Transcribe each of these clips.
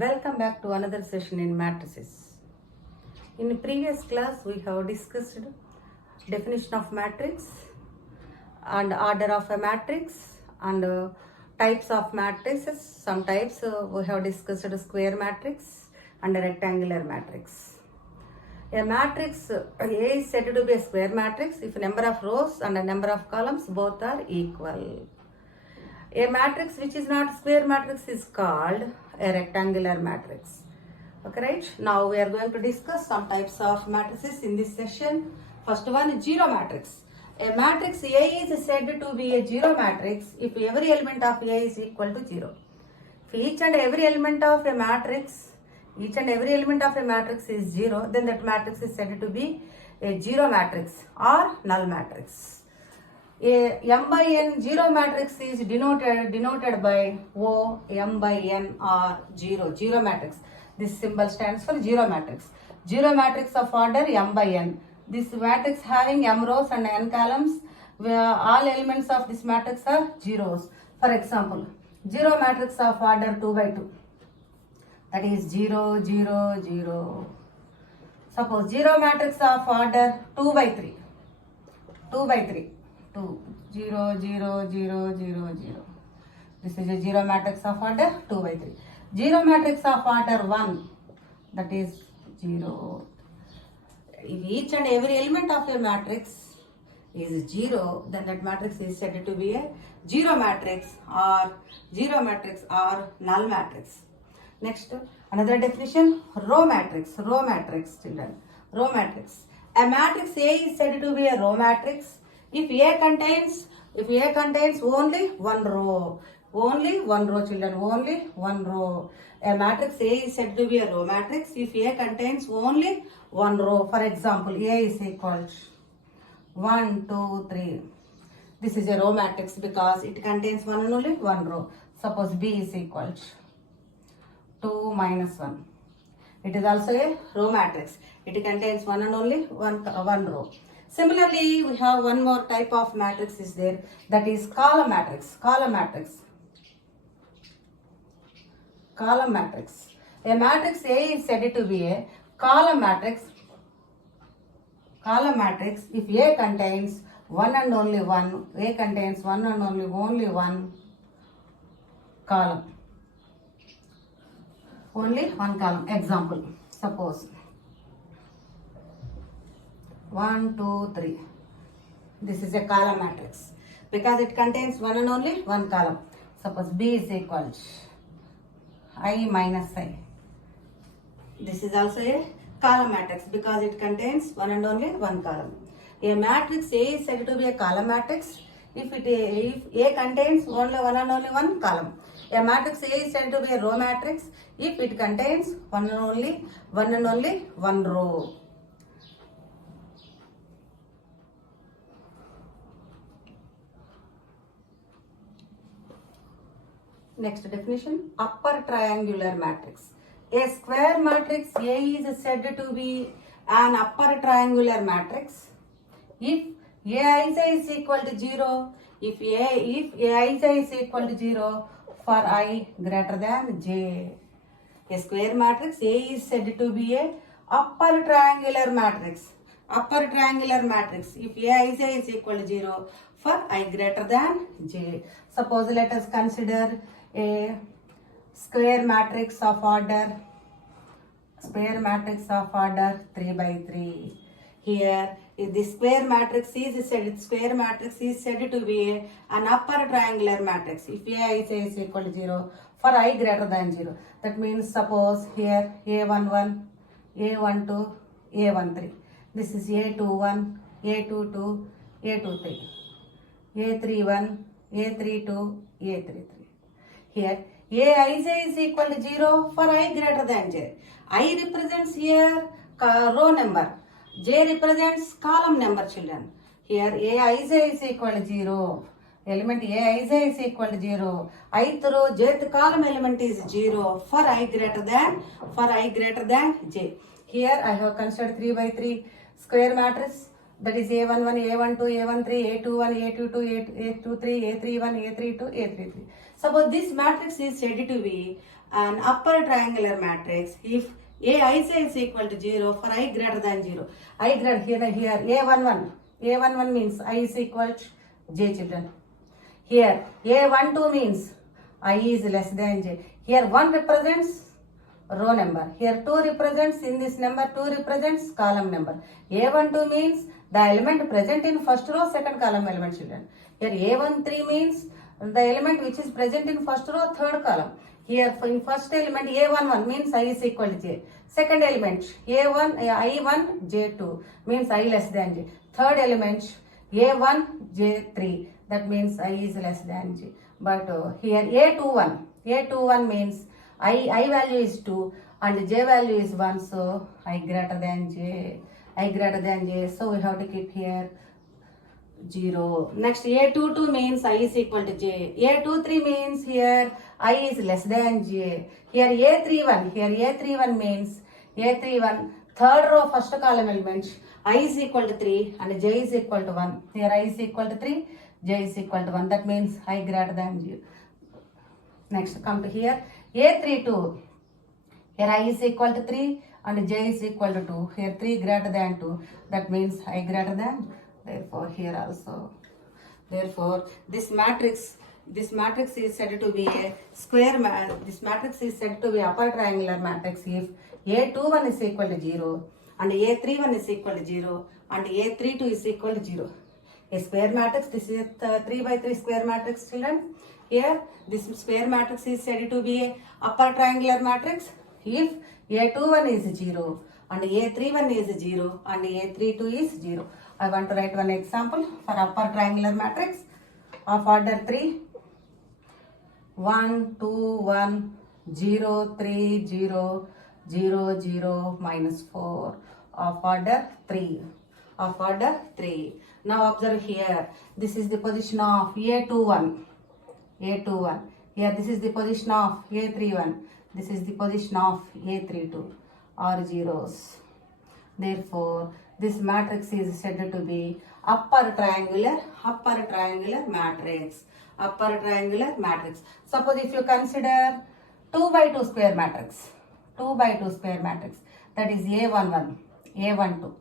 Welcome back to another session in matrices. In previous class, we have discussed definition of matrix and order of a matrix and types of matrices. Some types we have discussed square matrix and a rectangular matrix. A matrix A is said to be a square matrix if number of rows and a number of columns both are equal. A matrix which is not square matrix is called a rectangular matrix. Okay, right? Now we are going to discuss some types of matrices in this session. First one is zero matrix. A matrix A is said to be a zero matrix if every element of A is equal to 0. If each and every element of a matrix is 0, then that matrix is said to be a zero matrix or null matrix. A m by n zero matrix is denoted by O m by n or 0 matrix. This symbol stands for zero matrix. Zero matrix of order m by n. This matrix having m rows and n columns, where all elements of this matrix are zeros. For example, zero matrix of order 2 by 2. That is 0, 0, 0. Suppose zero matrix of order 2 by 3. 2 by 3. 2, 0, 0, 0, 0, 0. This is a zero matrix of order 2 by 3. Zero matrix of order 1, that is 0. If each and every element of a matrix is 0, then that matrix is said to be a zero matrix or null matrix. Next, another definition, row matrix, children. Row matrix. A matrix A is said to be a row matrix if A contains only one row. Only one row, children, only one row. A matrix A is said to be a row matrix if A contains only one row. For example, A is equal to 1, 2, 3. This is a row matrix because it contains one and only one row. Suppose B is equal to 2 minus 1. It is also a row matrix. It contains one and only one row. Similarly, we have one more type of matrix is there, that is column matrix. Column matrix. A matrix A is said to be a column matrix. Column matrix if A contains one and only one. A contains one and only one column. Only one column. Example, suppose 1, 2, 3. This is a column matrix because it contains one and only one column. Suppose B is equal to I minus I. This is also a column matrix because it contains one and only one column. A matrix A is said to be a column matrix if A contains only one and only one column. A matrix A is said to be a row matrix if it contains one and only one row. Next definition, upper triangular matrix. A square matrix A is said to be an upper triangular matrix if Aij is equal to 0, if Aij is equal to 0 for I greater than j. A square matrix A is said to be a upper triangular matrix. Upper triangular matrix if Aij is equal to 0 for I greater than j. Suppose let us consider a square matrix of order 3 by 3. Here, if the square matrix is said to be an upper triangular matrix if Aij is equal to 0 for I greater than 0. That means suppose here A11, A12, A13. This is A21, A22, A23, A31, A32, A33. Here Aij is equal to 0 for I greater than j. I represents here row number. J represents column number, children. Here Aij is equal to 0. Element Aij is equal to 0. Ith row, jth column element is 0 for I greater than j. Here I have considered 3 by 3 square matrix. that is A11, A12, A13, A21, A22, A23, A31, A32, A33. Suppose this matrix is said to be an upper triangular matrix if Aij is equal to 0 for I greater than 0. I greater here A11 means I is equal to j children. Here A12 means I is less than j. Here 1 represents row number. Here 2 represents, in this number 2 represents column number. A12 means the element present in first row, second column element children. Here A13 means the element which is present in first row, third column. Here in first element A11 means I is equal to j. Second element I1 j2 means I less than j. Third element A1 j3, that means I is less than j. But here A21 means I value is 2 and j value is 1, so I greater than j. So we have to keep here 0. Next A22 means I is equal to j. A23 means here I is less than j. Here A31 means third row first column element I is equal to 3 and j is equal to 1. Here I is equal to 3, j is equal to 1. That means I greater than 0. Next come to here A32. Here I is equal to 3 and j is equal to 2. Here 3 greater than 2. That means I greater than. Therefore here also. Therefore this matrix is said to be a square this matrix is said to be upper triangular matrix if A21 is equal to 0 and A31 is equal to 0 and A32 is equal to 0. A square matrix, this is a 3 by 3 square matrix children. Here this square matrix is said to be a upper triangular matrix if A21 is 0 and A31 is 0 and A32 is 0. I want to write one example for upper triangular matrix of order 3. 1, 2, 1, 0, 3, 0, 0, 0, minus 4 of order 3. Now observe here. This is the position of A21. Here this is the position of A31. This is the position of A32 or zeros. Therefore, this matrix is said to be upper triangular matrix. Suppose if you consider 2 by 2 square matrix, that is A11, A12,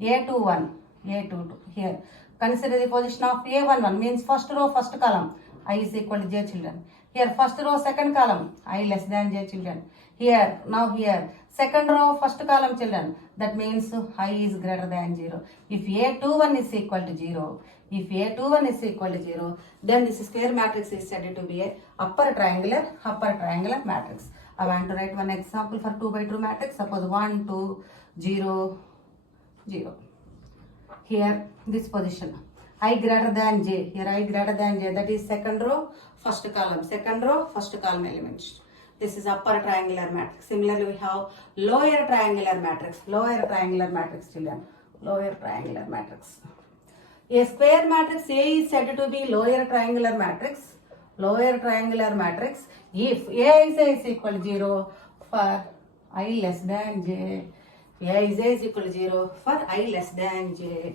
A21, A22. Here consider the position of A11 means first row first column I is equal to j children. Here first row second column I less than j children. Here second row first column children, that means I is greater than 0. If A21 is equal to 0, then this square matrix is said to be a upper triangular matrix. I want to write one example for 2 by 2 matrix. Suppose 1, 2, 0, 0. Here this position I greater than j. Here I greater than j, that is second row first column elements. This is upper triangular matrix. Similarly, we have lower triangular matrix children. Lower triangular matrix. A square matrix A is said to be lower triangular matrix if Aij is equal to 0 for I less than j. Aij is equal to 0 for I less than j.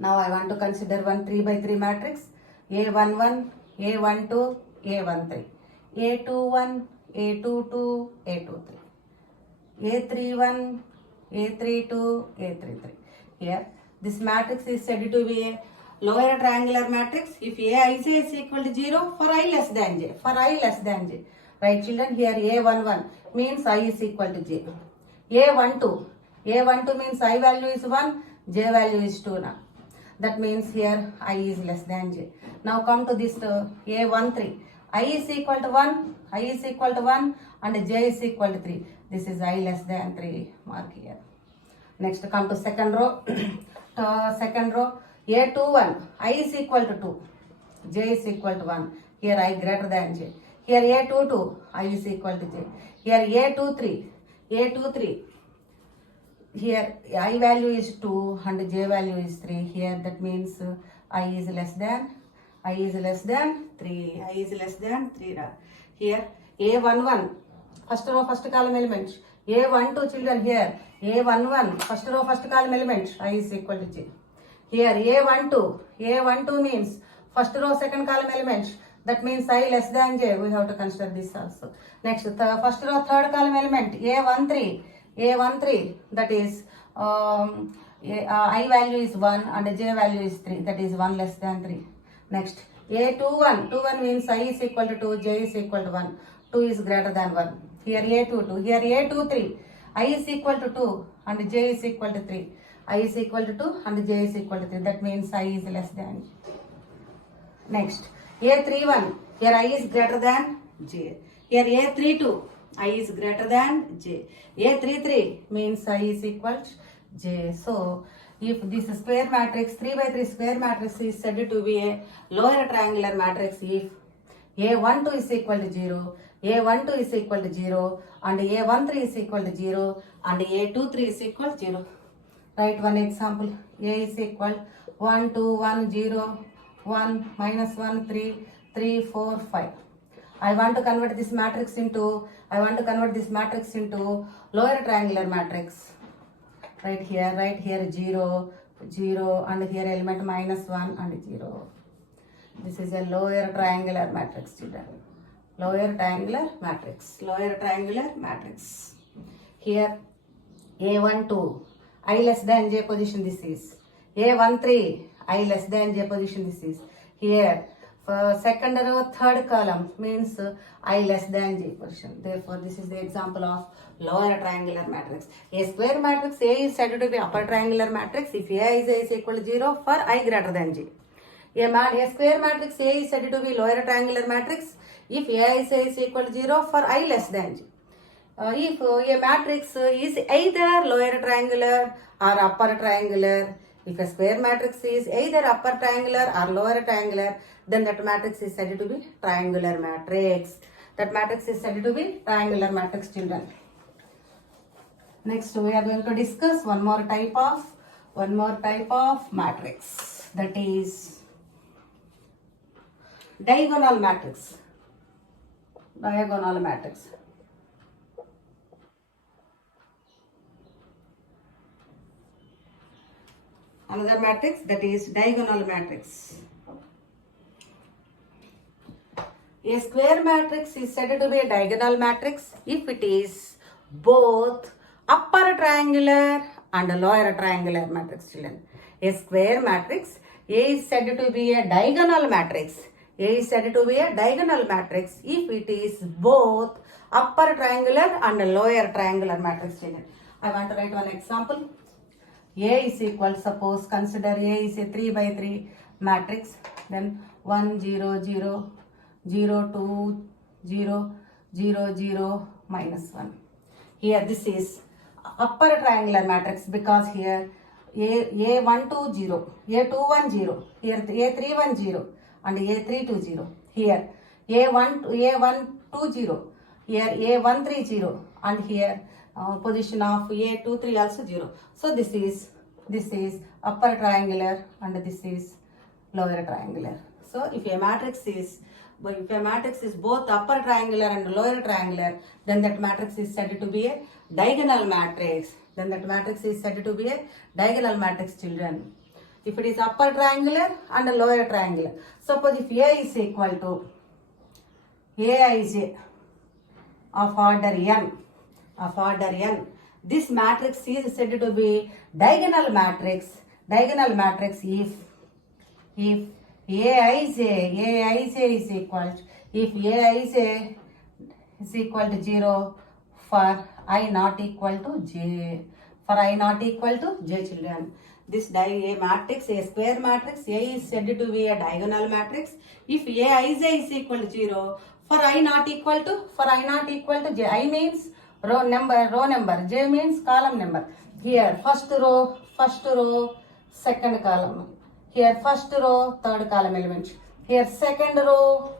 Now I want to consider one 3 by 3 matrix. A11, A12, A13, A21, A22, A23, A31, A32, A33. Here this matrix is said to be a lower triangular matrix if Aij is equal to 0 for I less than j. Right children, here A11 means I is equal to j. A12 means I value is 1, j value is 2 now. That means here I is less than j. Now come to this A13. I is equal to 1 and j is equal to 3. This is I less than 3, mark here. Next come to second row. A21, I is equal to 2, j is equal to 1. Here I greater than j. Here A22, I is equal to j. Here A23, here I value is 2 and j value is 3. Here that means I is less than 3. Here A11, first row first column element A12 children here. A11, first row, first column element, I is equal to J. Here A12 means first row, second column element. That means I less than J. We have to consider this also. Next, first row, third column element, A13, that is I value is 1 and J value is 3. That is 1 less than 3. Next, A21 means I is equal to 2, J is equal to 1. 2 is greater than 1. Here A22, here A23, I is equal to 2 and J is equal to 3. I is equal to 2 and J is equal to 3. That means I is less than. Next, A31, here I is greater than J. Here A32, I is greater than J. A33 means I is equal to J. So, if this square matrix, 3 by 3 square matrix is said to be a lower triangular matrix if A12 is equal to 0, A12 is equal to 0 and A13 is equal to 0 and A23 is equal to 0. Write one example. A is equal 1, 2, 1, 0, 1, minus 1, 3, 3, 4, 5. I want to convert this matrix into lower triangular matrix. Right here 0, 0 and here element minus 1 and 0. This is a lower triangular matrix, children. Lower triangular matrix. Here A12, I less than J position this is. A13, I less than J position this is. Here for second row, third column means I less than J position. Therefore, this is the example of lower triangular matrix. A square matrix A is said to be upper triangular matrix if A is equal to 0 for I greater than J. A square matrix A is said to be lower triangular matrix if A is equal to 0 for I less than J. If a matrix is either lower triangular or upper triangular, if a square matrix is either upper triangular or lower triangular, then that matrix is said to be triangular matrix. That matrix is said to be triangular matrix, children. Next, we are going to discuss one more type of matrix, that is diagonal matrix. Another matrix, that is diagonal matrix. A square matrix is said to be a diagonal matrix if it is both upper triangular and lower triangular matrix, children. A square matrix A is said to be a diagonal matrix. A is said to be a diagonal matrix if it is both upper triangular and lower triangular matrix, children. I want to write one example. A is equal, suppose consider A is a 3 by 3 matrix, then 1, 0, 0, 0, 2, 0, 0, 0, minus 1. Here this is upper triangular matrix because here A12 0, A21 0, here A31 0 and A32 0. Here A12 0, here A13 0 and here position of A23 also 0. So this is upper triangular and this is lower triangular. So if a matrix is both upper triangular and lower triangular, then that matrix is said to be a diagonal matrix. Children. If it is upper triangular and lower triangular, suppose if A is equal to Aij of order n, this matrix is said to be diagonal matrix if Aij is equal to 0 for I not equal to J. Children. This a matrix, a square matrix, A is said to be a diagonal matrix if Aij is equal to 0 for I not equal to J. I means row number, J means column number. Here first row, second column. Here first row, third column element. Here second row,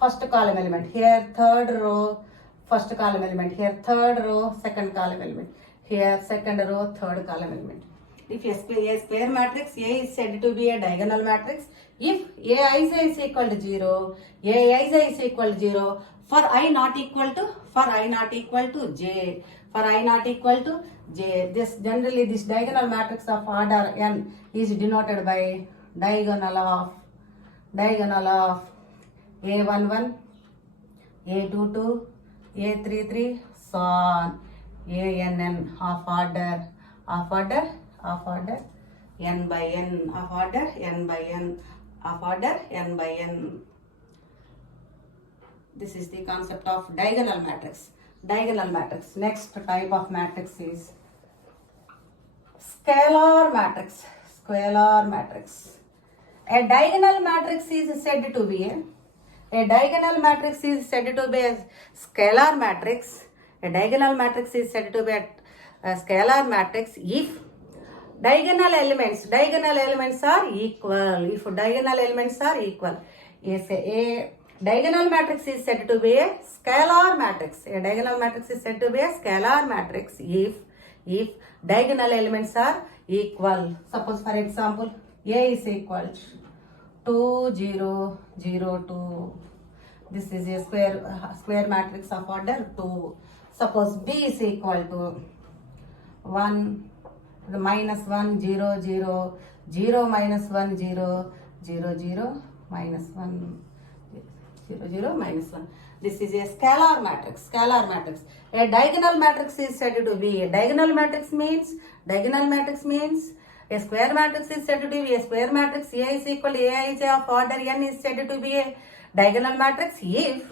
first column element. Here third row, first column element. Here third row, second column element. Here second row, third column element. If a square matrix A is said to be a diagonal matrix if Aij is equal to 0, for I not equal to J. for I not equal to j. This generally this diagonal matrix of order n is denoted by diagonal of a11, a22, a33, so on, ann of order n by n of order n by n of order n by n. This is the concept of diagonal matrix. Next type of matrix is scalar matrix. A diagonal matrix is said to be a scalar matrix. A diagonal matrix is said to be a scalar matrix if diagonal elements are equal. Yes, a diagonal matrix is said to be a scalar matrix. A diagonal matrix is said to be a scalar matrix if diagonal elements are equal. Suppose for example, A is equal to 2, 0, 0, 2. This is a square matrix of order 2. Suppose B is equal to 1, the minus 1, 0, 0, 0, minus 1, 0, 0, 0, minus 1, 0, 0, minus 1. This is a scalar matrix. A diagonal matrix is said to be a diagonal matrix means a square matrix is said to be a square matrix. A is equal to Aij of order n is said to be a diagonal matrix if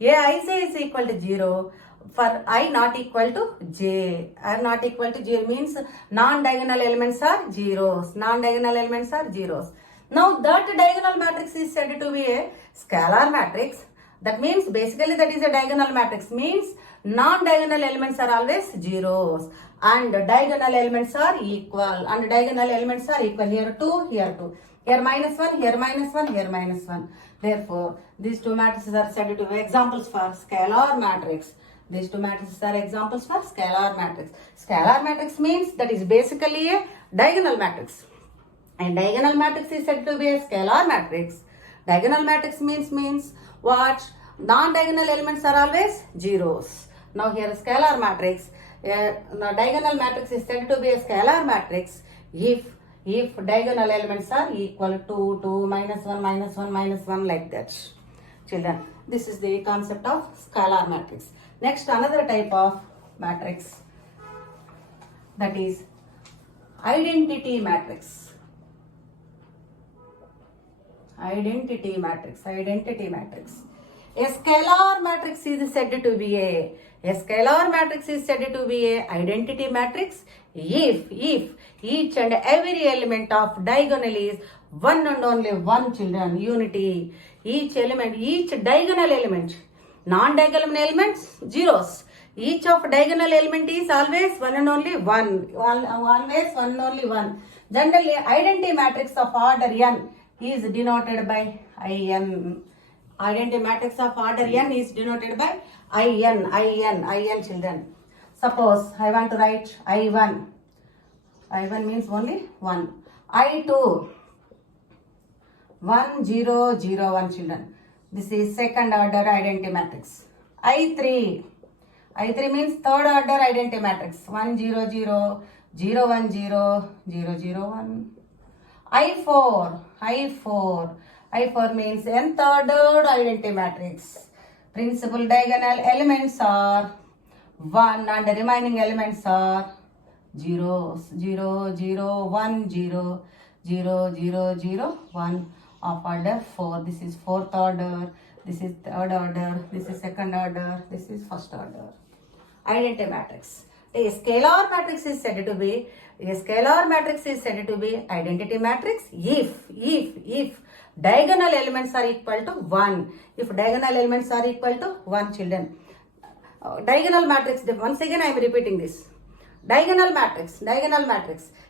Aij is equal to 0 for I not equal to j. I not equal to j means non-diagonal elements are zeros. Now that diagonal matrix is said to be a scalar matrix. That means basically that is a diagonal matrix means non-diagonal elements are always zeros and diagonal elements are equal. Here 2, here 2. Here minus 1, here minus 1, here minus 1. Therefore, these two matrices are said to be examples for scalar matrix. Scalar matrix means that is basically a diagonal matrix. And diagonal matrix is said to be a scalar matrix. Diagonal matrix means what? Non-diagonal elements are always zeros. Now here scalar matrix. Now diagonal matrix is said to be a scalar matrix if diagonal elements are equal to 2, minus 1, minus 1, minus 1 like that. Children, this is the concept of scalar matrix. Next, another type of matrix, that is identity matrix. A scalar matrix is said to be a identity matrix if each and every element of diagonal is one and only one. Children, unity. Each diagonal element, non-diagonal elements zeros. Each of diagonal element is always one and only one. Generally, identity matrix of order n is denoted by IN. Identity matrix of order n is denoted by IN, children. Suppose I want to write I1. I1 means only 1. I2, 1, 0, 0, 1, children. This is second order identity matrix. I3 means third order identity matrix. 1, 0, 0, 0, 1, 0, 0, 0, 1. I4 means nth ordered identity matrix. Principal diagonal elements are 1 and the remaining elements are zeros. 0, 0, 1, 0, 0, 0, 0, 1 of order 4. This is fourth order. This is third order. This is second order. This is first order. Identity matrix. A scalar matrix is said to be identity matrix if diagonal elements are equal to 1. If diagonal elements are equal to 1, children. Diagonal matrix, once again I am repeating this. Diagonal matrix.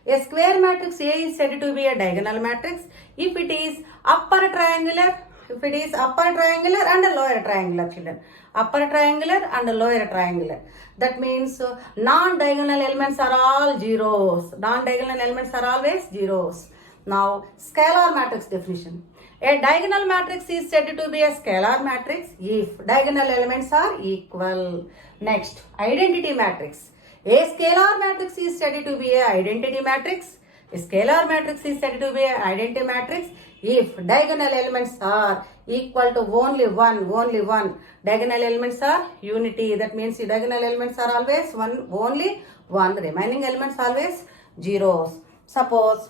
A square matrix A is said to be a diagonal matrix if it is upper triangular and a lower triangular, children. Upper triangular and a lower triangular. That means non-diagonal elements are all zeros. Non-diagonal elements are always zeros. Now, scalar matrix definition. A diagonal matrix is said to be a scalar matrix if diagonal elements are equal. Next, identity matrix. A scalar matrix is said to be an identity matrix. A scalar matrix is said to be an identity matrix if diagonal elements are equal to only one. Diagonal elements are unity. That means the diagonal elements are always only one. Remaining elements always zeros. Suppose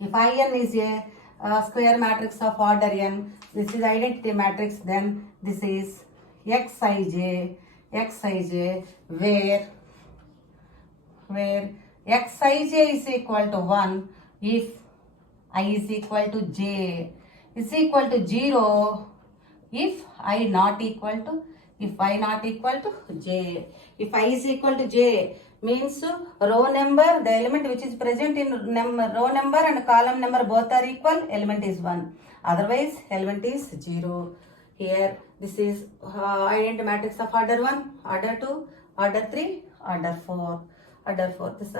if In is a square matrix of order n, this is identity matrix, then this is Xij, where Xij is equal to 1 if I is equal to j, is equal to 0 if I not equal to j. If I is equal to j means row number, the element which is present in row number and column number both are equal, element is 1. Otherwise, element is 0. Here, this is identity matrix of order 1, order 2, order 3, order 4. This is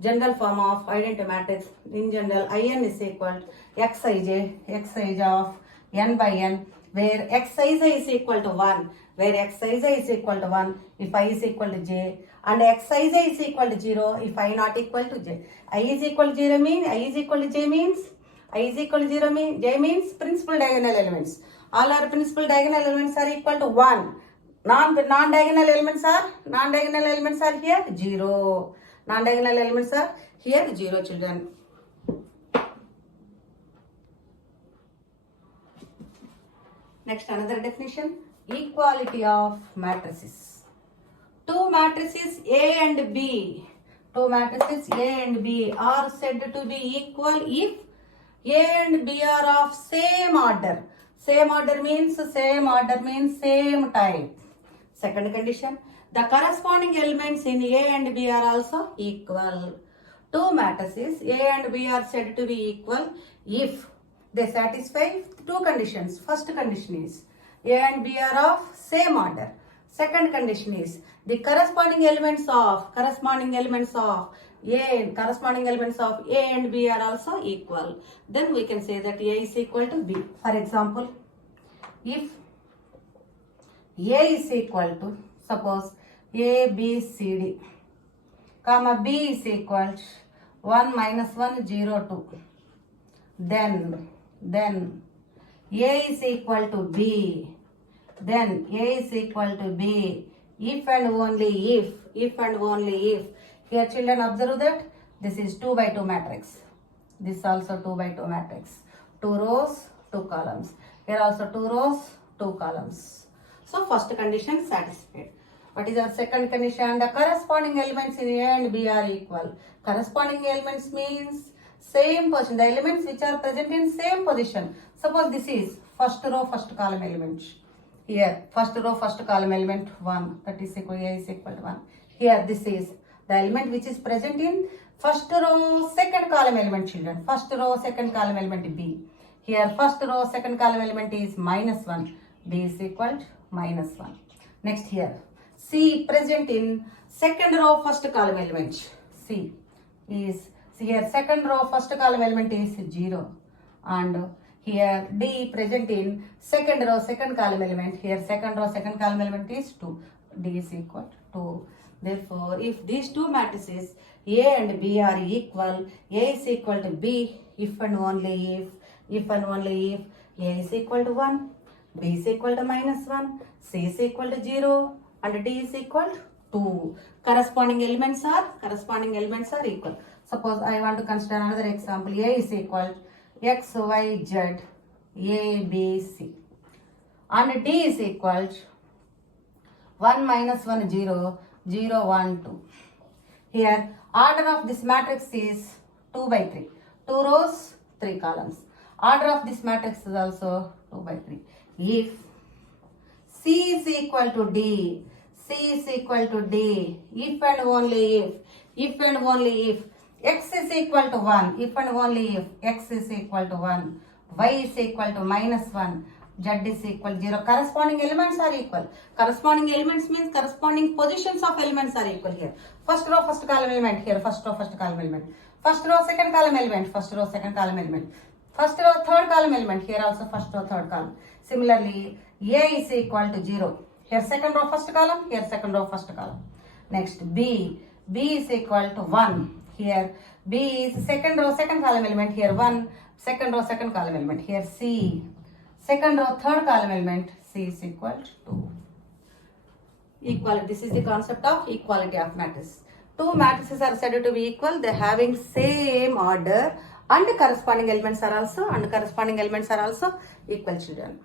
general form of identity matrix. In general, In is equal to Xij of n by n, where Xij is equal to 1, if I is equal to j, and Xij is equal to 0 if I not equal to j. I is equal to 0 means, I is equal to j means, j means principal diagonal elements. All our principal diagonal elements are equal to 1. Non-diagonal elements are here 0. Non-diagonal elements are here 0, children. Next, another definition. Equality of matrices. Two matrices A and B are said to be equal if A and B are of same order. Same order means same type. Second condition, the corresponding elements in A and B are also equal. Two matrices A and B are said to be equal if they satisfy two conditions. First condition is A and B are of same order. Second condition is the corresponding elements of A and B are also equal. Then we can say that A is equal to B. For example, if A is equal to, suppose A, B, C, D, comma B is equal to 1 minus 1, 0, 2. Then A is equal to B. If and only if. Here children observe that this is 2 by 2 matrix. This also 2 by 2 matrix. 2 rows, 2 columns. Here also 2 rows, 2 columns. So first condition satisfied. What is our second condition? The corresponding elements in A and B are equal. Corresponding elements means same position. The elements which are present in same position. Suppose this is first row, first column element. Here, first row, first column element 1. That is equal, A is equal to 1. Here, this is the element which is present in first row, second column element, children. First row, second column element B. Here, first row, second column element is minus 1. B is equal to minus 1. Next here, C present in second row, first column element. C is, see here, second row, first column element is 0. And here D present in second row, second column element. Here second row, second column element is 2. D is equal to 2. Therefore, if these two matrices A and B are equal, A is equal to B if and only if A is equal to 1, B is equal to minus 1, C is equal to 0 and D is equal to 2. Corresponding elements are equal. Suppose I want to consider another example. A is equal to X, Y, Z, A, B, C. And D is equal to 1 minus 1, 0, 0, 1, 2. Here, order of this matrix is 2 by 3. 2 rows, 3 columns. Order of this matrix is also 2 by 3. If C is equal to D, if and only if X is equal to 1, if and only if X is equal to 1, Y is equal to minus 1, Z is equal to 0. Corresponding elements are equal. Corresponding elements means corresponding positions of elements are equal here. First row, first column element. Here, first row, first column element. First row, second column element. First row, second column element. First row, third column element. Here also first row, third column. Similarly, A is equal to 0. Here second row, first column. Here second row, first column. Next, B. B is equal to 1. Here, B is second row, second column element. Here 1. Second row, second column element. Here C. Second row, third column element. C is equal to 2. Equality. This is the concept of equality of matrices. Two matrices are said to be equal. They are having same order and corresponding elements are also equal, children.